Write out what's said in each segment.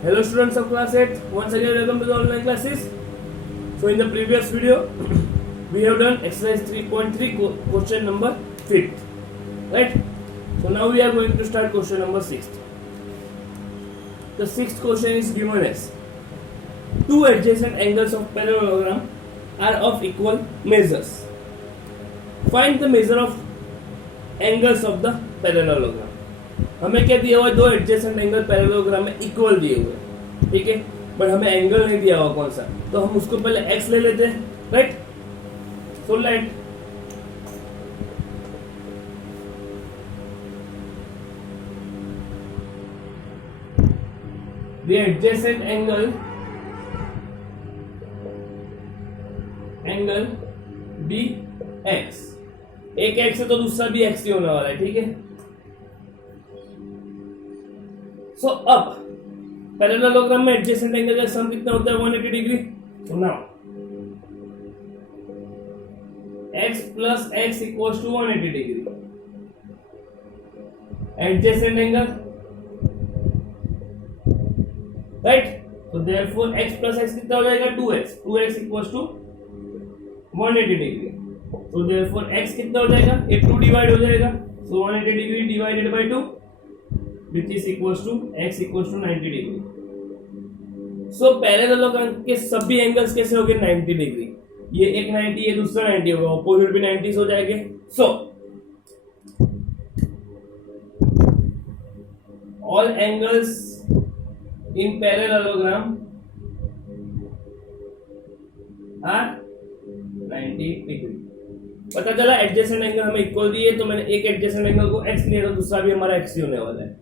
Hello students of class 8, once again welcome to the online classes. So in the previous video we have done exercise 3.3 question number 5th, right? So now we are going to start question number 6th. The sixth question is given as two adjacent angles of parallelogram are of equal measures. Find the measure of angles of the parallelogram. हमें क्या दिया हुआ है? दो adjacent angle parallelogram में equal दिए हुए, ठीक है, बट हमें एंगल नहीं दिया हुआ कौन सा, तो हम उसको पहले x ले लेते हैं, right? So let the adjacent angle be x, एक x है तो दूसरा भी x ही होने वाला है, ठीक है? सो अब पैरेललोग्राम में एडजेसेंट एंगल का सम कितना होता है? 180 degree. So now x plus x equals to 180 degree. Adjacent angle, right? तो देयरफॉर x plus x कितना हो जाएगा? 2x. 2x equals to 180 degree. तो देयरफॉर x कितना हो जाएगा? ये 2 डिवाइड हो जाएगा. सो 180 degree divided by 2 which is equals to x equals to 90 degree. So parallelogram के सभी एंगल्स कैसे हो गए? 90 डिग्री. ये एक 90, ये दूसरा 90 होगा, ऑपोजिट भी 90 हो जाएंगे. So all angles in parallelogram are 90 degree. पता चला एडजेसेंट एंगल हमें इक्वल दिए, तो मैंने एक एडजेसेंट एंगल को x लिया, तो दूसरा भी हमारा x ही होने वाला है.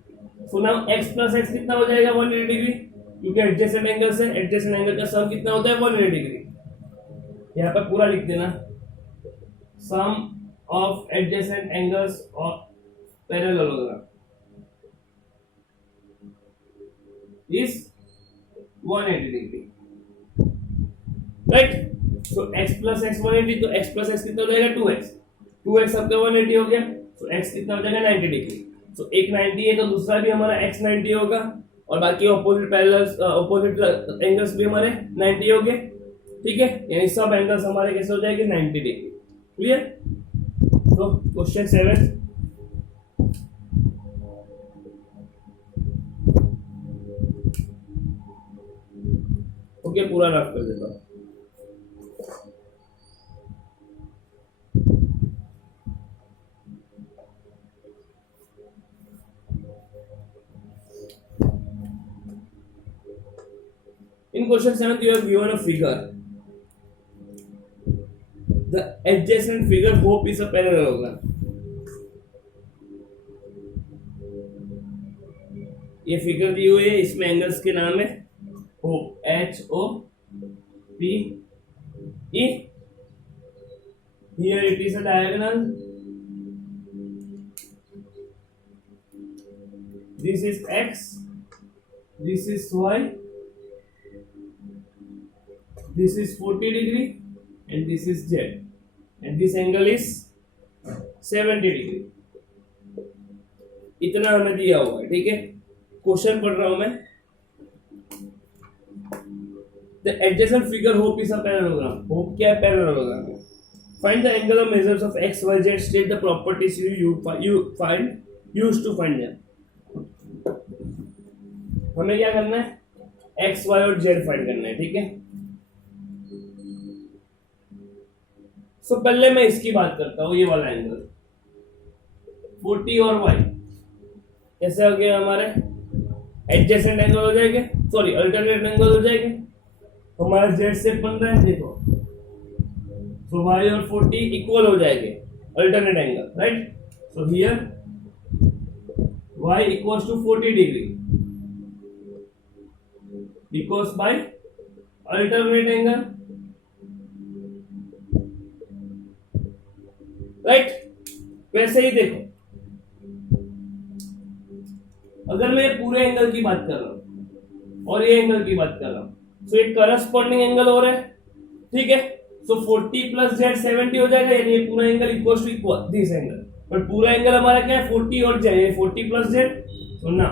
So now x plus x कितना हो जाएगा? 180 डिग्री, क्योंकि एडजेसेंट एंगल से एडजेसेंट एंगल का सम कितना होता है? 180 डिग्री. यहाँ पर पूरा लिख देना, sum of adjacent angles of parallelogram is 180 degree, right? So x plus x 180, तो x प्लस x कितना हो जाएगा? 2x. 2x आपका 180 हो गया, तो x कितना हो जाएगा? 90 डिग्री. तो एक 90 है तो दूसरा भी हमारा x 90 होगा, और बाकी ऑपोजिट पैरेलल्स ऑपोजिट एंगल्स भी हमारे 90 हो गए, ठीक है? यानी सब एंगल्स हमारे कैसे हो जाएंगे? 90 डिग्री. क्लियर? तो क्वेश्चन 7, ओके, पूरा रफ कर देता हूं. In question 7 you have given a figure. The adjacent figure hope is a parallelogram. ये फिगर दी हुई है, इसमें एंगल्स के नाम है hope, HOPE. Here it is a diagonal. This is x, this is y, this is 40 degree, and this is z, and this angle is 70 degree. इतना हमें दिया हुआ है, ठीक है? क्वेश्चन पढ़ रहा हूं मैं. The adjacent figure hope is a parallelogram. Hope क्या है? पैरेललोग्राम है. Find the angle of measures of x, y, z. State the properties you find used to find them. हमें क्या करना है? x, y और z फाइंड करना है, ठीक है? सो पहले मैं इसकी बात करता हूं, ये वाला एंगल 40 और y कैसे हो गया? हमारे एडजेसेंट एंगल हो जाएंगे, सॉरी अल्टरनेट एंगल हो जाएंगे. तो हमारा z से बन रहा है, देखो, तो y और 40 इक्वल हो जाएंगे, alternate angle, right? So here y equals to 40 degree because by alternate angle, right? वैसे ही देखो, अगर मैं पूरे एंगल की बात कर रहा हूं और ये एंगल की बात कर रहा हूं, तो एक करस्पॉन्डिंग एंगल हो रहा है, ठीक है? सो 40 प्लस z 70 हो जाएगा, यानी ये पूरा angle equals to equal this angle. But पूरा एंगल हमारा क्या है? 40 और z, 40 प्लस z. सो ना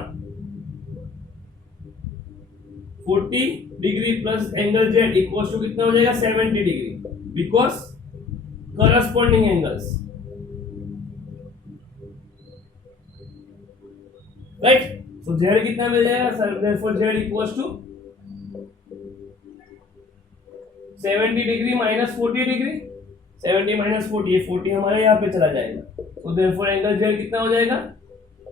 40 degree plus angle Z equal to कितना हो जाएगा 70 degree, because corresponding angles, right. So Z कितना मिल जाएगा sir, therefore Z equal to 70 degree minus 40 degree, 70 माइनस 40, ये 40 हमारे यहाँ पे चला जाएगा, तो देयरफॉर एंगल जेड कितना हो जाएगा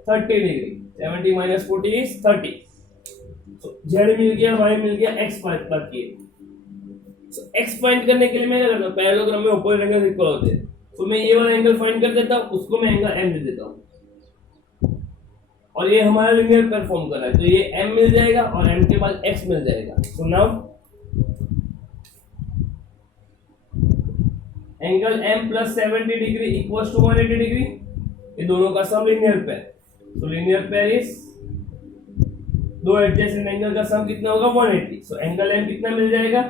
30 डिग्री, 70 माइनस 40 इज 30। तो जेड मिल गया, वाई मिल गया, एक्स पॉइंट पर किए। सो एक्स फाइंड करने के लिए मैं क्या करता हूँ, पैरेललोग्राम में अपोजिट एंगल इक्वल होते हैं, तो मैं ये वाला एंगल फाइंड कर देता हूँ, उसको मैं एंगल एम दे देता हूँ, और ये हमारा लिनियर परफॉर्म कर रहा है, तो ये एम मिल जाएगा और एम के बाद एक्स मिल जाएगा। So now angle m plus 70 degree equal to 180 degree, ये दोनों का सम लीनियर पेयर, तो लीनियर पेयर इज दो एडजेसेंट एंगल का सम कितना होगा 180। सो एंगल m कितना मिल जाएगा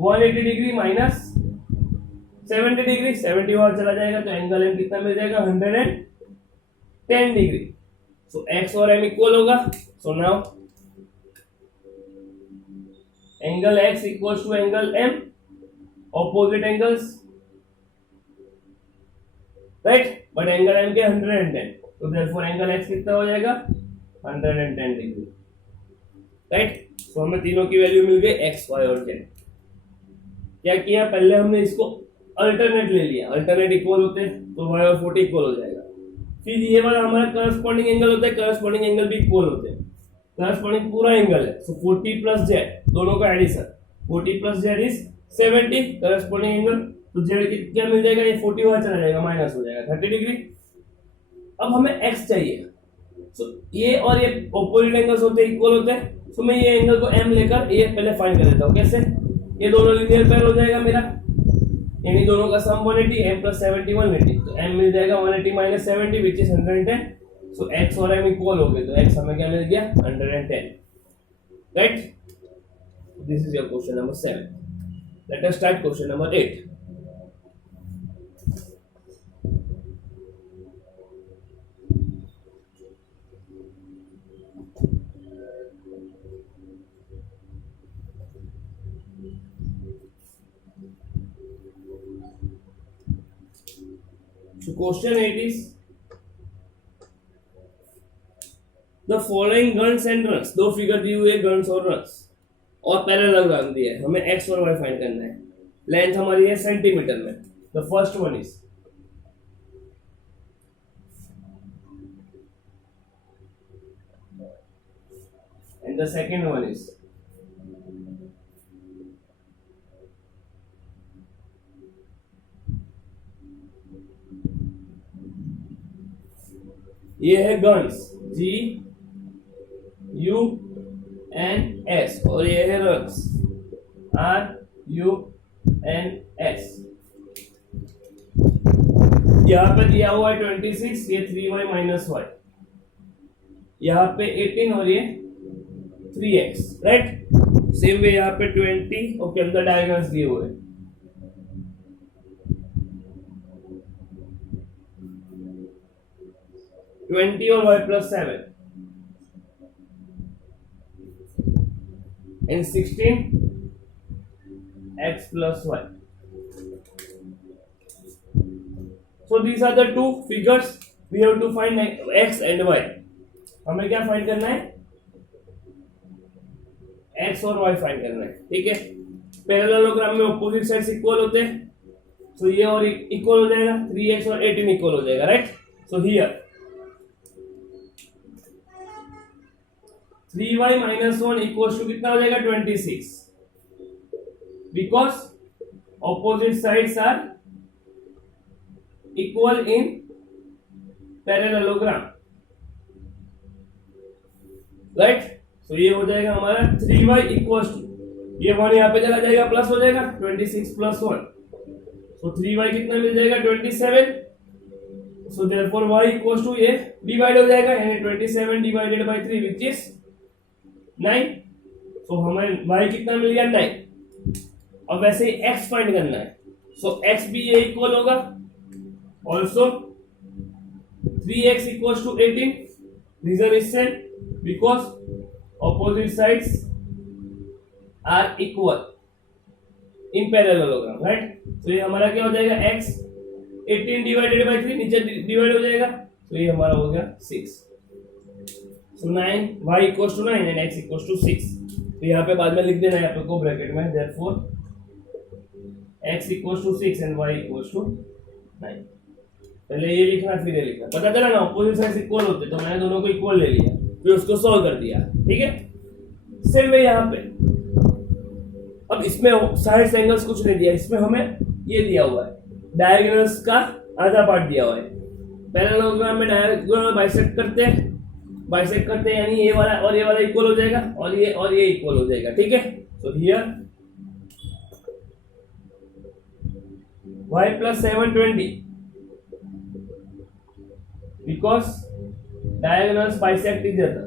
180 डिग्री माइनस 70 डिग्री, 70 और चला जाएगा, तो एंगल m कितना मिल जाएगा 110 डिग्री। सो x और m इक्वल होगा, so now angle x equal to angle m, opposite angles, right, but angle m के 110, तो देयरफॉर एंगल x कितना हो जाएगा 110 डिग्री, राइट। तो हमें तीनों की वैल्यू मिल गई x, y और z। क्या किया, पहले हमने इसको अल्टरनेट ले लिया, अल्टरनेट इक्वल होते हैं तो y और 40 इक्वल हो जाएगा, फिर ये वाला हमारा करस्पॉन्डिंग एंगल होता है, करस्पॉन्डिंग एंगल भी इक्वल होते हैं, करस्पॉन्डिंग पूरा एंगल है, सो 40 प्लस z दोनों का addition, 40 plus z is 70 corresponding angle, तो z क्या मिल जाएगा, ये 40 वहां चला जाएगा, माइनस हो जाएगा 30 डिग्री। अब हमें x चाहिए, सो ये और ये ऑपोजिट एंगल्स होते हैं, इक्वल होते हैं, सो मैं ये एंगल को m लेकर ये पहले फाइंड कर देता हूं, कैसे, ये दोनों लीनियर पेयर हो जाएगा मेरा, यानी दोनों का सम 180, m प्लस 70 180, तो m मिल जाएगा 180 minus 70 which is 110, so x और m इक्वल हो गए, तो x हमें क्या मिल गया 110, right. This is your question number 7। Late us start question number 8। So question 8 is the following guns and runs, दो फिगर दी हुई है गन्स और रन्स और पैरेललोग्राम दिया है, हमें x और y फाइंड करना है, लेंथ हमारी है सेंटीमीटर में। The first one is and the second one is ये है guns G U N S और ये है runs R U N S। यहाँ पे दिया हुआ है 26, ये 3y माइनस y, यहाँ पे 18 और ये 3x, राइट। सेम वे यहाँ पे 20 और के अंदर डायगोनल्स दिए हुए हैं, और y plus 7 and 16 x plus y. So these are the two figures we have to find x and y. हमें क्या फाइंड करना है, x और y फाइंड करना है, ठीक है। पैरेललोग्राम में ऑपोजिट साइड्स इक्वल होते हैं, सो ये और इक्वल हो जाएगा, 3x और 18 इक्वल हो जाएगा, right. So here 3y minus 1 equal to कितना हो जाएगा 26, because opposite sides are equal in parallelogram, right. तो ये हो जाएगा हमारा 3y इक्वल टू, ये 1 यहाँ पे चला जाएगा, प्लस हो जाएगा 26 प्लस 1, तो 3y कितना मिल जाएगा 27, so therefore y equal to ये डिवाइड हो जाएगा, यानी 27 divided by 3 which is 9, so हमें y कितना मिल गया 9। अब वैसे ही x फाइंड करना है, सो x भी ये इक्वल होगा, also 3x equal to 18, reason is same because opposite sides are equal in parallelogram, right. तो ये हमारा क्या हो जाएगा, x 18 डिवाइडेड बाई 3, नीचे डिवाइड हो जाएगा, तो ये हमारा हो गया 6। So 9 y equals to 9 and x equals to 6। तो यहाँ पे बाद में लिख देना है आप लोग को ब्रैकेट में, therefore x equals to 6 and y equals to 9। पहले ये लिखना फिर ये लिखना, पता चला ना ऑपोजिट साइड्स इक्वल होते, तो मैंने दोनों को इक्वल ले लिया, फिर उसको सॉल्व कर दिया, ठीक है। सेम है यहाँ पे। अब इसमें साइड्स एंगल्स कुछ नहीं दिया, इसमें हमें ये दिया हुआ है, डायगोनल्स का आधा पार्ट दिया हुआ है। पैरेललोग्राम में डायगोनल बाइसेक्ट करते हैं यानी ये वाला और ये वाला इक्वल हो जाएगा और ये इक्वल हो जाएगा, ठीक है। सो here y plus 720 because diagonals bisect each other.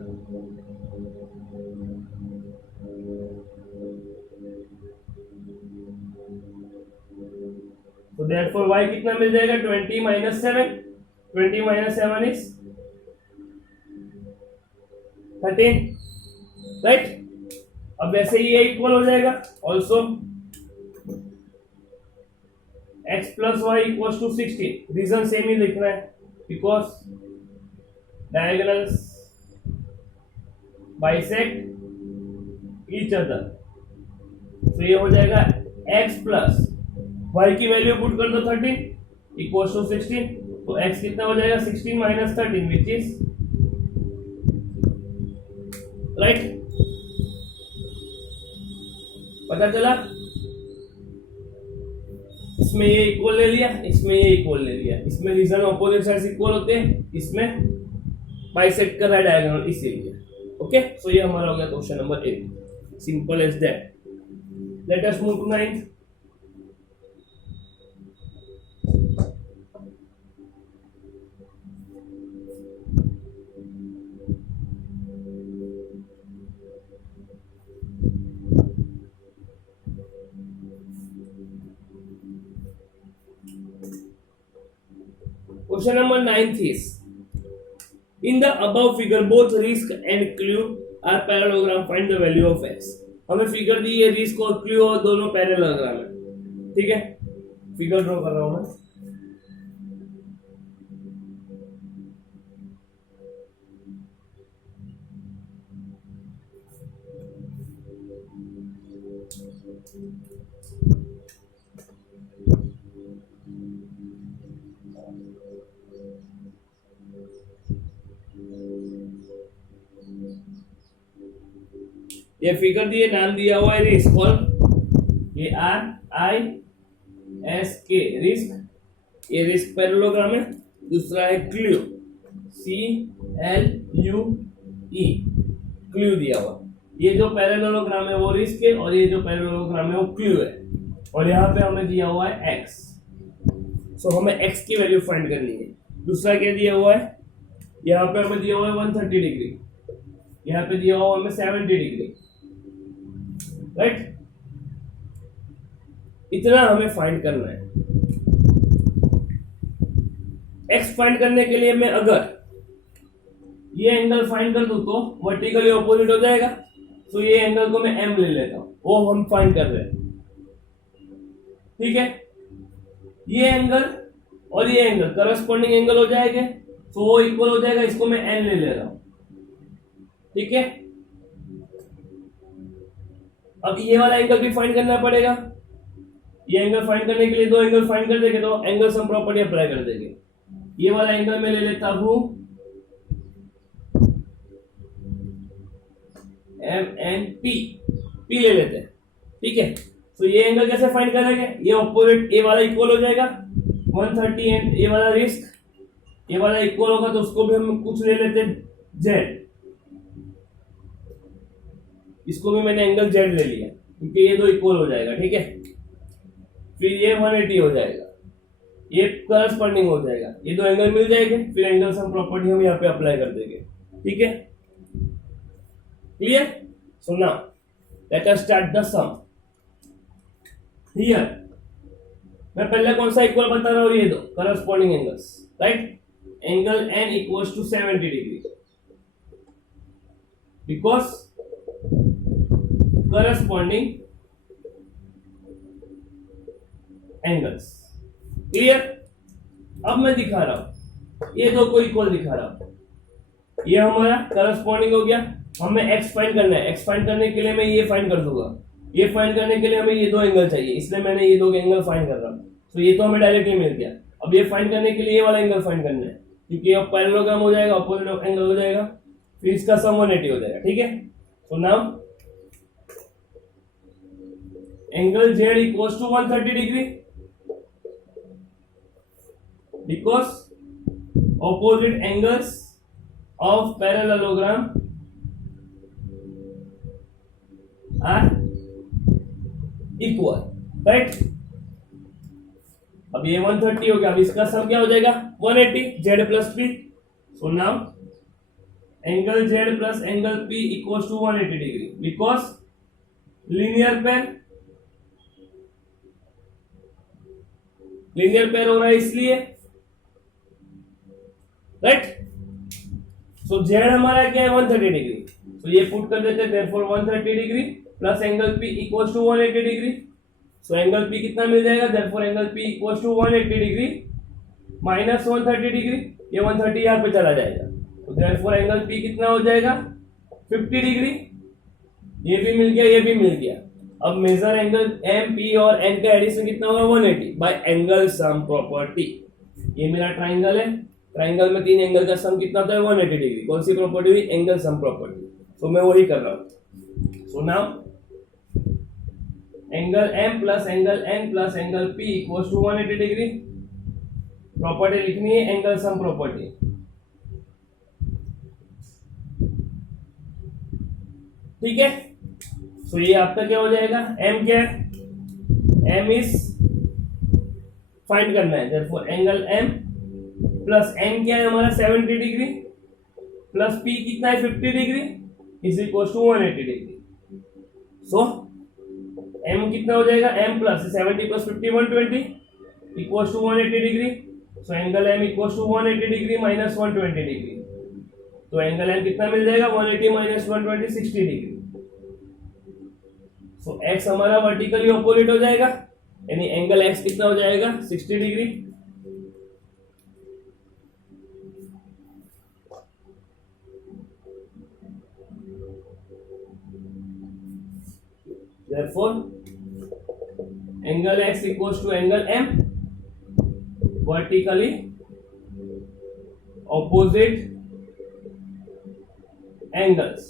So therefore y कितना मिल जाएगा, 20 minus 7, 20 minus 7 is 13, right। अब वैसे ही ये इक्वल हो जाएगा also, x plus y equals to 16। Reason same ही लिखना है, because diagonals bisect each other. तो ये हो जाएगा x प्लस y की वैल्यू पुट कर दो 13 इक्वल्स टू 16। तो x कितना हो जाएगा, 16 माइनस 13 विच इज राइट। पता चला, इसमें ये इक्वल ले लिया, इसमें ये इक्वल ले लिया, इसमें रीजन ऑपोजिट साइड्स इक्वल होते हैं, इसमें बाइसेक्ट कर रहा है डायगोनल, इसीलिए। ओके, सो ये हमारा हो गया question number 8, simple as that. Let us move to 9th। Question number 9th is, in the above figure both risk and clue are parallelogram, find the value of x। हमें figure दी है, risk और clue और दोनों parallelogram है, ठीक है। Figure draw कर रहा हूं मैं। ये फिगर दिए, नाम दिया हुआ है रिस्क, और ये RISK रिस्क, ये रिस्क पैरेललोग्राम है। दूसरा है क्लू, CLUE क्लू दिया हुआ। ये जो पैरेललोग्राम है वो रिस्क है और ये जो पैरेललोग्राम है वो क्लू है, और यहाँ पे हमें दिया हुआ है x। सो हमें x की वैल्यू फाइंड करनी है। दूसरा क्या दिया हुआ है, यहाँ पे हमें दिया हुआ है 130 डिग्री, यहाँ पे दिया हुआ हमें 70 डिग्री, राइट। इतना हमें फाइंड करना है। x फाइंड करने के लिए मैं अगर ये एंगल फाइंड कर दूं तो वर्टिकली ऑपोजिट हो जाएगा, तो ये एंगल को मैं m ले लेता हूं, वो हम फाइंड कर रहे हैं, ठीक है। ये एंगल और ये एंगल करस्पॉन्डिंग एंगल हो जाएंगे, तो वो इक्वल हो जाएगा, इसको मैं n ले रहा हूं, ठीक है। अब ये वाला एंगल भी फाइंड करना पड़ेगा। ये एंगल फाइंड करने के लिए दो एंगल फाइंड कर देंगे, तो एंगल सम प्रॉपर्टी अप्लाई कर देंगे। ये वाला एंगल मैं ले लेता हूं MNP, P ले लेते हैं, ठीक है। तो ये एंगल कैसे फाइंड करेंगे, ये ऑपोजिट, ये वाला इक्वल हो जाएगा 130 एंड ये वाला रिस्क, ये वाला इक्वल होगा, तो उसको भी हम कुछ ले लेते हैं Z। इसको भी मैंने एंगल Z ले लिया क्योंकि ये दो इक्वल हो जाएगा, ठीक है। फिर ये 180 हो जाएगा, ये करस्पॉन्डिंग हो जाएगा, ये दो एंगल मिल जाएंगे, फिर एंगल सम प्रॉपर्टी हम यहाँ पे अप्लाई कर देंगे, ठीक है। Clear? So now let us start the sum. Here मैं पहले कौन सा इक्वल बता रहा हूं, ये दो corresponding angles, right. Angle n equals to 70 degree, because corresponding angles. Clear? अब मैं दिखा रहा हूं, ये दो को इक्वल दिखा रहा हूं, ये हमारा करस्पॉन्डिंग हो गया। हमें एक्स फाइंड करना है, एक्स फाइंड करने के लिए मैं ये फाइंड कर दूंगा, ये फाइंड करने के लिए हमें ये दो एंगल चाहिए, इसलिए मैंने ये दो एंगल फाइंड कर रहा हूं। तो ये तो हमें डायरेक्टली मिल गया। अब ये फाइंड करने के लिए ये वाला एंगल फाइंड करना है, क्योंकि अब पैरेललोग्राम हो जाएगा, अपोजिट एंगल हो जाएगा, फिर इसका सम 180 हो जाएगा। ठीक है, तो now angle Z equals to 130 degree, because opposite angles of parallelogram are equal, right? अब ये 130 हो गया, अब इसका सम क्या हो जाएगा 180, Z plus P। So now angle Z plus angle P equals to 180 degree, because linear pair हो रहा है इसलिए, राइट? सो Z हमारा क्या है 130 डिग्री, तो ये पुट कर देते हैं, therefore 130 degree plus angle P equals to 180 degree. So angle P कितना मिल जाएगा, therefore angle P equals to 180 degree minus 130 degree, ये 130 यहां पे चला जाएगा, तो देयरफॉर एंगल P कितना हो जाएगा 50 डिग्री। ये भी मिल गया, ये भी मिल गया। अब मेजर एंगल M, P और N का एडिशन कितना होगा 180 बाय एंगल सम प्रॉपर्टी। ये मेरा ट्राइंगल है, ट्राइंगल में तीन एंगल का सम कितना होता है 180 डिग्री। कौन सी प्रॉपर्टी हुई, एंगल सम प्रॉपर्टी, तो मैं वही कर रहा हूं। So now angle M plus angle N plus angle P equals to 180 degree. Property लिखनी है एंगल सम प्रॉपर्टी। ठीक है, सो ये आपका क्या हो जाएगा, M क्या है, M इज फाइंड करना है, therefore angle M plus N क्या है हमारा 70 डिग्री प्लस P कितना है 50 degree is equal to 180 degree. So M कितना हो जाएगा, M plus 70 plus 50 120 equal to 180 degree. So angle M equal to 180 degree minus 120 degree, तो एंगल M कितना मिल जाएगा 180 माइनस 120 60 डिग्री। सो X हमारा वर्टिकली ऑपोजिट हो जाएगा, यानी एंगल X कितना हो जाएगा 60 degree. Therefore, angle X equals to angle M, vertically opposite angles.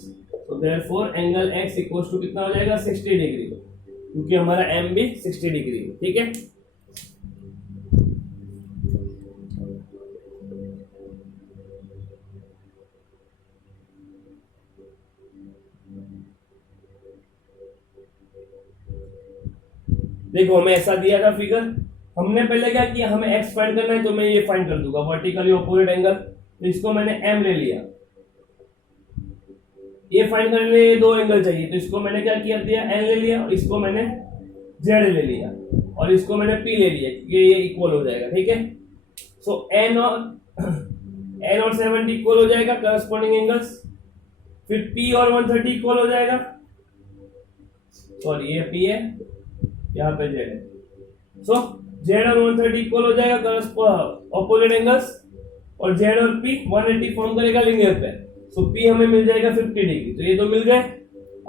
So therefore, angle X equals to कितना हो जाएगा 60 डिग्री, क्योंकि हमारा M भी 60 डिग्री है। ठीक है, देखो हमें ऐसा दिया था फिगर, हमने पहले क्या किया, हमें एक्स फाइंड करना है, तो मैं ये फाइंड कर दूंगा वर्टिकली ऑपोजिट एंगल, तो इसको मैंने एम ले लिया। ये फाइंड करने में ये दो एंगल चाहिए, तो इसको मैंने क्या किया दिया, एन ले लिया, और इसको मैंने जेड ले लिया, और इसको मैंने पी ले लिया, क्योंकि ये इक्वल हो जाएगा। ठीक है, सो एन और 70 इक्वल हो जाएगा करस्पॉन्डिंग एंगल्स, फिर पी और 130 इक्वल हो जाएगा, सॉरी ये पी है, यहाँ पे जेड है। सो जेड और 130 इक्वल हो जाएगा ऑपोजिट एंगल्स, और जेड और पी 180 फॉर्म करेगा लीनियर पेयर। सो पी हमें मिल जाएगा 50 डिग्री, तो ये तो मिल गए।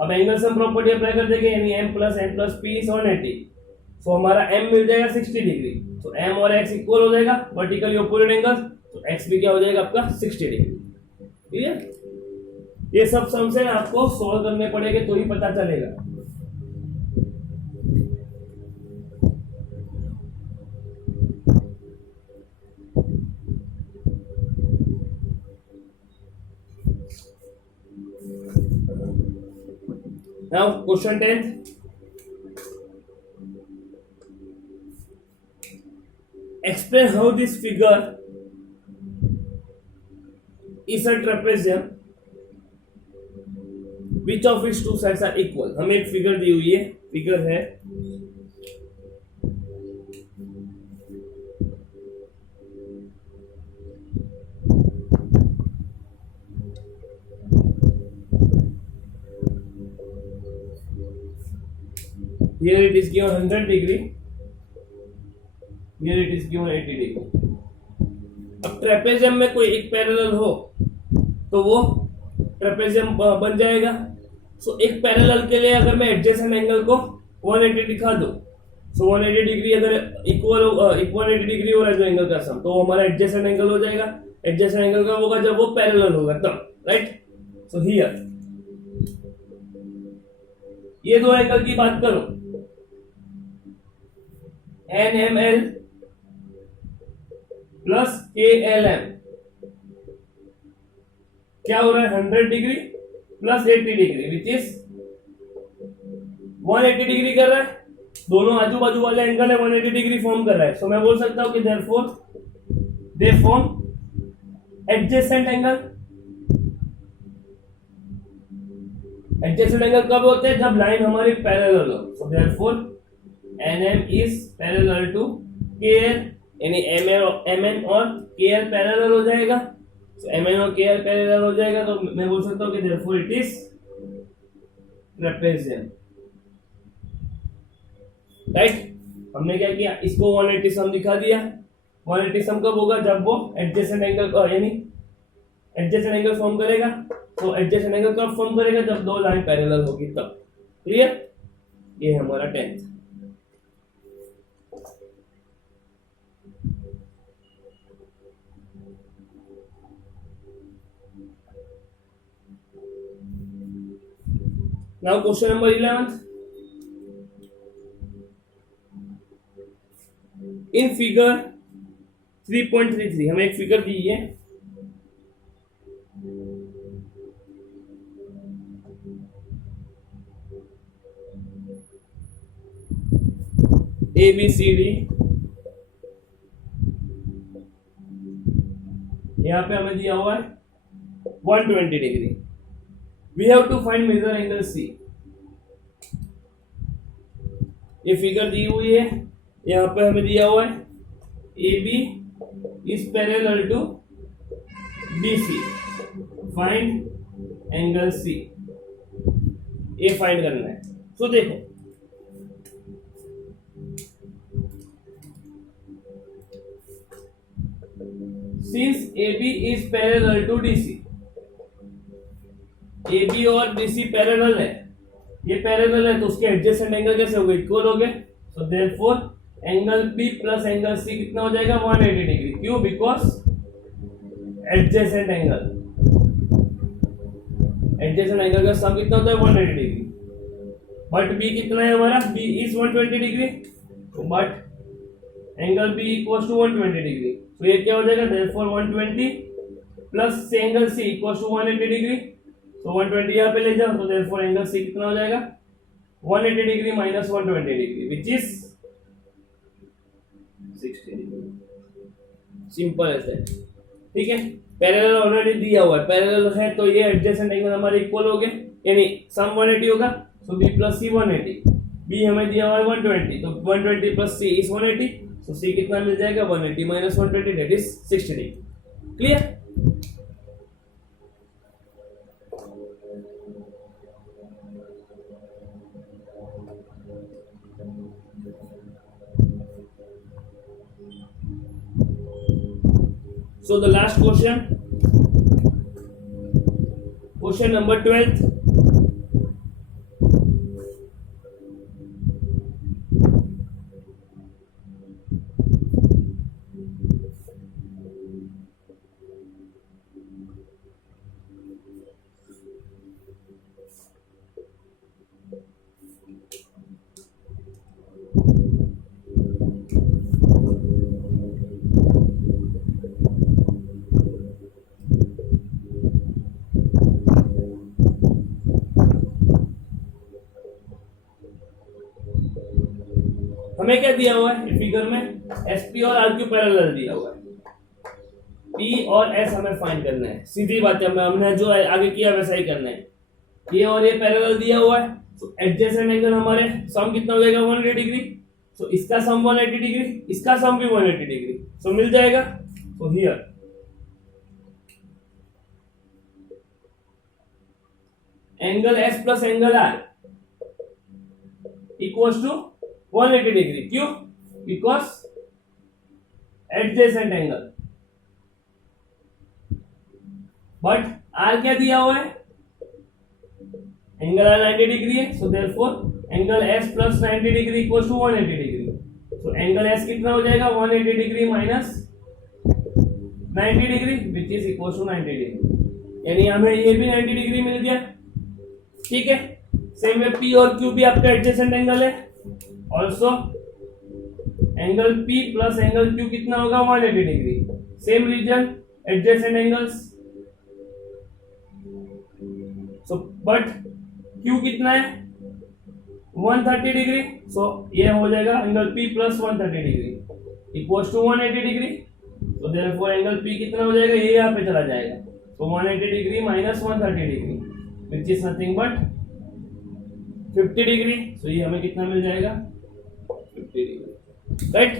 अब एंगल सम प्रॉपर्टी अप्लाई कर देंगे, यानी m plus n plus p is 180। सो हमारा m मिल जाएगा 60 डिग्री, तो m और x इक्वल हो जाएगा वर्टिकली ऑपोजिट एंगल, तो x भी क्या हो जाएगा आपका 60 डिग्री। ठीक है, ये सब सम्स है, आपको सॉल्व करने पड़ेंगे तो ही पता चलेगा। Now question 10, explain how this figure is a trapezium, which of its two sides are equal। हमें एक फिगर दी हुई है, फिगर है here it is given 100 degree, here it is given 80 degree. अब ट्रेपेजियम में कोई एक पैरेलल हो तो वो ट्रेपेजियम बन जाएगा. सो एक पैरेलल के लिए अगर मैं एडजेसेंट एंगल को 180 दिखा दूं, सो 180 डिग्री अगर इक्वल 180 डिग्री हो रहा है जो एंगल का सम, तो वो हमारा एडजेसेंट एंगल हो जाएगा. एडजेसेंट एंगल कब होगा? जब वो पैरेलल होगा तब, राइट. सो हियर ये दो एंगल की बात करो, NML प्लस KLM क्या हो रहा है? 100 degree plus 80 degree which is 180 degree कर रहा है. दोनों आजू बाजू वाले एंगल है 180 डिग्री फॉर्म कर रहा है. सो मैं बोल सकता हूं कि therefore they form adjacent angle. Adjacent angle कब होते हैं? जब लाइन हमारी पैरेलल हो. So therefore NM is parallel to KL, यानी MN और KL पैरेलल हो जाएगा. So, MN और KL पैरेलल हो जाएगा तो मैं बोल सकता हूं कि therefore it is trapezium, right. हमने क्या किया? इसको 180 सम दिखा दिया. 180 सम कब होगा? जब वो एडजेसेंट एंगल यानी एडजेसेंट एंगल फॉर्म करेगा. तो एडजेसेंट एंगल कब फॉर्म करेगा? जब दो लाइन पैरेलल होगी तब. क्लियर? ये हमारा 10th. Now question number 11. In figure 3.33 हमें एक फिगर दी है. ABCD, यहाँ पे हमें दिया हुआ है 120 degree. We have to find measure angle C. ये फिगर दी हुई है, यहाँ पे हमें दिया हुआ है AB is parallel to BC. Find angle C. ये फाइंड करना है. तो देखो since AB is parallel to DC, AB और DC पैरेलल है, ये पैरेलल है तो उसके एडजेसेंट एंगल कैसे हो गए? इक्वल हो गए. सो therefore angle B plus angle C कितना हो जाएगा? 180 डिग्री. क्यों? Because adjacent angle, adjacent angle का सम कितना होता है? 180 डिग्री. बट B कितना है हमारा? B is 120 degree. But angle B equals to 120 degree. तो ये क्या हो जाएगा? Therefore 120 plus angle C equals to 180 degree. तो 120 यहाँ पे ले जाओ तो देयरफॉर एंगल C कितना हो जाएगा? 180 degree minus 120 degree which is 60 degree. Simple है सर. ठीक है. पैरेलल ऑलरेडी दिया हुआ है, पैरेलल है तो ये एडजेसेंट एंगल हमारे इक्वल हो गए, यानी सम 180 होगा. सो B प्लस C 180. B हमें दिया हुआ है 120, तो 120 plus C is 180. So C कितना मिल जाएगा? 180 माइनस 120 that is 60 degree. Clear? So the last question number 12. हमें क्या दिया हुआ है फिगर में? SP और RQ पैरेलल दिया हुआ है. P और S हमें फाइंड करना है. सीधी बात है, हमने जो आगे किया वैसा ही करना है. ये और ये पैरेलल दिया हुआ है. तो एडजेसेंट एंगल हमारे सम कितना हो जाएगा? 180 डिग्री. तो इसका सम 180 डिग्री, इसका सम भी 180 डिग्री. सो मिल जाएगा. तो here angle S plus angle R equals to 180 degree. क्यों? Because adjacent angle. But R क्या दिया हुआ है? एंगल आर 90 डिग्री है, so therefore angle S plus 90 degree equals to 180 degree. So angle S कितना हो जाएगा? 180 degree minus 90 degree which is equal to 90 degree. यानी हमें ये भी 90 डिग्री मिल गया। ठीक है, सेम वे पी और क्यू भी आपका एडजेसेंट एंगल है। Also angle P plus angle Q कितना होगा? 180 degree. Same reason, adjacent angles. So but Q कितना है? 130 डिग्री। सो ये हो जाएगा angle P plus 130 degree equals to 180 degree. तो देयरफॉर एंगल पी कितना हो जाएगा? ये यहाँ पे चला जाएगा। तो 180 degree minus 130 degree which is nothing but 50 degree. So ये हमें कितना मिल जाएगा? 50 डिग्री। राइट,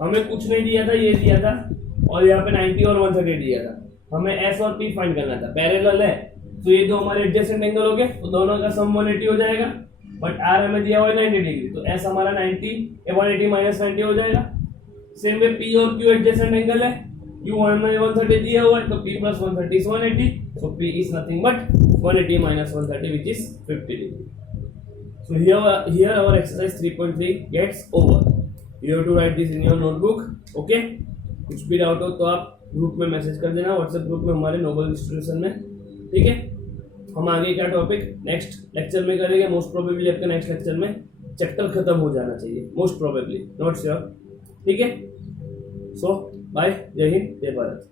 हमें कुछ नहीं दिया था, ये दिया था और यहाँ पे 90 और 130 दिया था। हमें एस और पी फाइंड करना था। पैरेलल है तो ये दो हमारे एडजेसेंट एंगल हो गए, तो दोनों का सम 180 हो जाएगा। बट आर हमें दिया हुआ है 90 डिग्री, तो एस हमारा 180 माइनस 90 हो जाएगा। सेम वे पी और क्यू एडजेसेंट एंगल है, क्यू 130 दिया हुआ है, तो P plus 130 is 180, so p is nothing but 180 minus 130 which is 50 degree. So here our exercise 3.3 gets over. You have to write this in your notebook. Okay, कुछ भी doubt हो तो आप ग्रुप में मैसेज कर देना, व्हाट्सएप ग्रुप में हमारे नोबल इंस्टीट्यूशन में। ठीक है, हम आगे क्या टॉपिक नेक्स्ट लेक्चर में करेंगे। मोस्ट प्रोबेबली आपका नेक्स्ट लेक्चर में चैप्टर खत्म हो जाना चाहिए, मोस्ट प्रोबेबली, नॉट श्योर। ठीक है, सो बाय, जय हिंद, जय भारत।